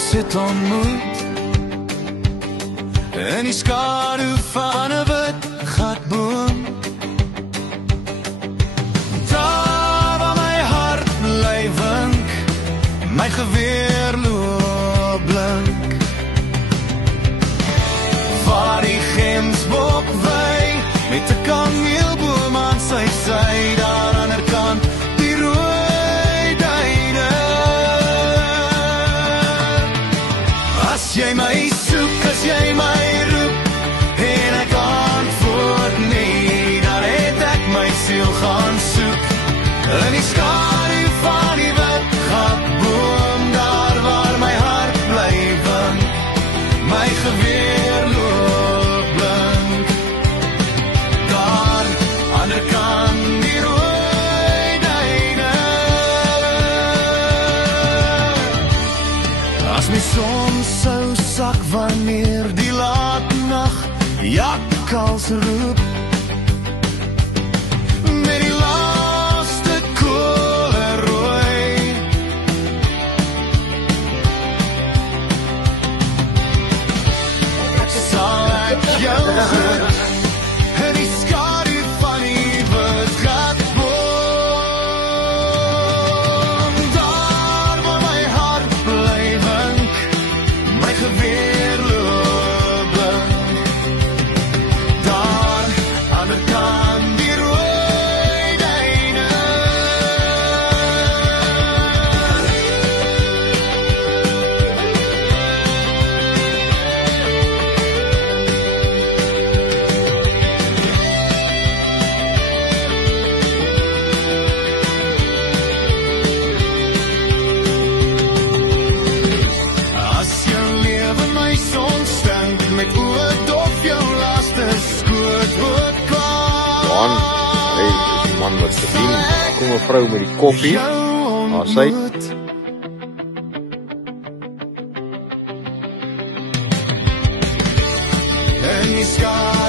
ons het ontmoet in die skadu van 'n wit gatboom. Daar waar my hart bly wink, my geweer loop blink. Waar die gemsbok wy, met 'n kameelboom aan sy sy, daar aan die kant die rooi duine. As jy my soek, as jy my roep, en ek antwoord nie, dan het ek my siel gaan soek, in die skadu van die wit gatboom, daar waar my hart bly wink, my geweer loop blink. Daar aan die kant die rooi duine. As my son sou sak wanneer die laat nag jakkals roep, met die laaste kolle rooi, sal ek jou groet in die skadu van die wit gatboom, daar waar my hart bly wink, my geweer loop blink. Daar aan die kant die rooi duine. As jou lewe my son stink, met oë dop jou laaste skoot ook Man, hey, dis die man wat verdien. Kom 'n vrou met die koffie. Maar sy in die skadu